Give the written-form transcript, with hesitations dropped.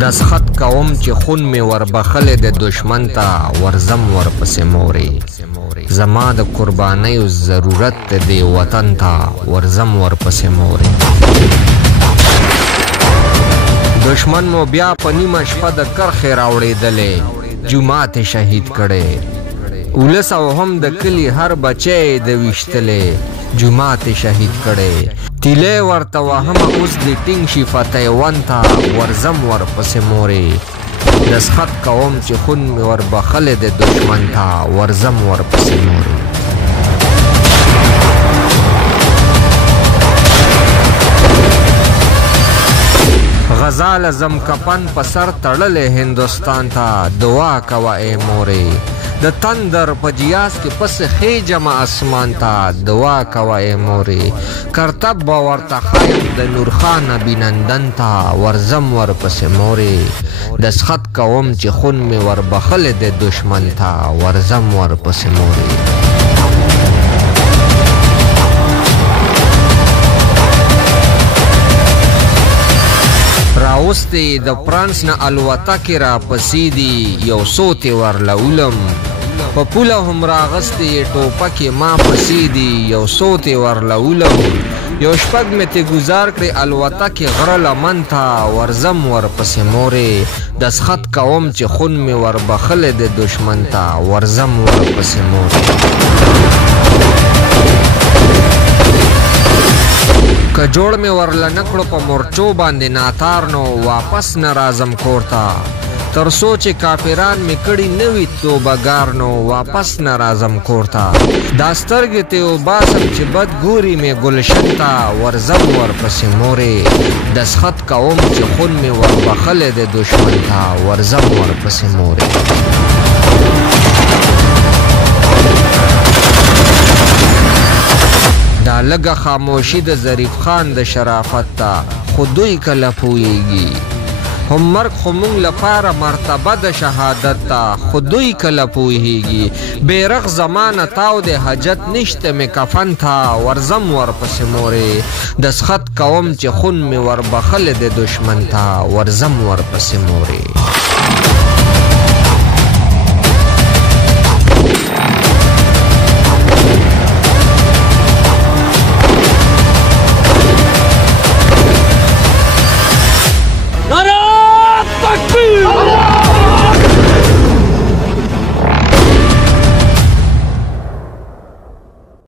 دسخط کوم چې خون می وربخل د دشمن ته ورزم ورپسې موري زما د قربانۍ ضرورت دی وطن ته ورزم ورپسې موري دشمن مو بیا په نیمه شپه د کرخې راوړېدلې جومات شهید کړی ولس او هم د کلي هر بچی د ویشتلې جومات شهید کړی تیلې ورته وهم اوس د ټینګ شي فتیوان ته ورزم ورپسې موري دسخط کوم چې خون مې وربخلی د دشمن ته ورزم ورپسې موري غزال زم کپن په سر تړلې هندوستان ته دعا کوه ای مورې د تندر په جیاز کې پس خیجم اسمان ته دعا کوه ای مورې کرتب به ورته خایم د نورخان بینندن ته ورزم ورپسې مورې دسخط کوم چې خون مې وربخلی د دشمن ته ورزم ورپسې مورې راوستې د فرانس نه الوتکې راپسې دي یو څو تې ورلولم په پوله هم راغستې ټوپکې ما پسې دي یو څو تې ورلولم یو شپږ مې تې ګزار کړې الوتکې غره لمن ته ورزم ورپسې مورې دسخط کوم چې خون مې وربخلی د دشمن ته ورزم ورپسې مورې که جوړ مې ورله نه کړو په مورچو باندې ناتار نو واپس نه راځم کور ته تر څو چې کافران مې کړي نه وي توبهګار نو واپس نه راځم کور ته دا سترګې تې وباسم چې بد ګوري مې ګلشن ته ورزم ورپسې مورې دسخط کوم چې خون مې وربخلی د دشمن ته ورزم ورپسې مورې دا لږه خاموشي د ظریف خان د شرافت ته خو دوی کله پوهیږي هم مرګ خو موږ لپاره مرتبه د شهادت ته خو دوی کله پوهیږي بیرغ زمانه تاو د حاجت نشته مې کفن ته ورزم ورپسې مورې دسخط کوم چې خون مې وربخلی د دشمن ته ورزم ورپسې مورې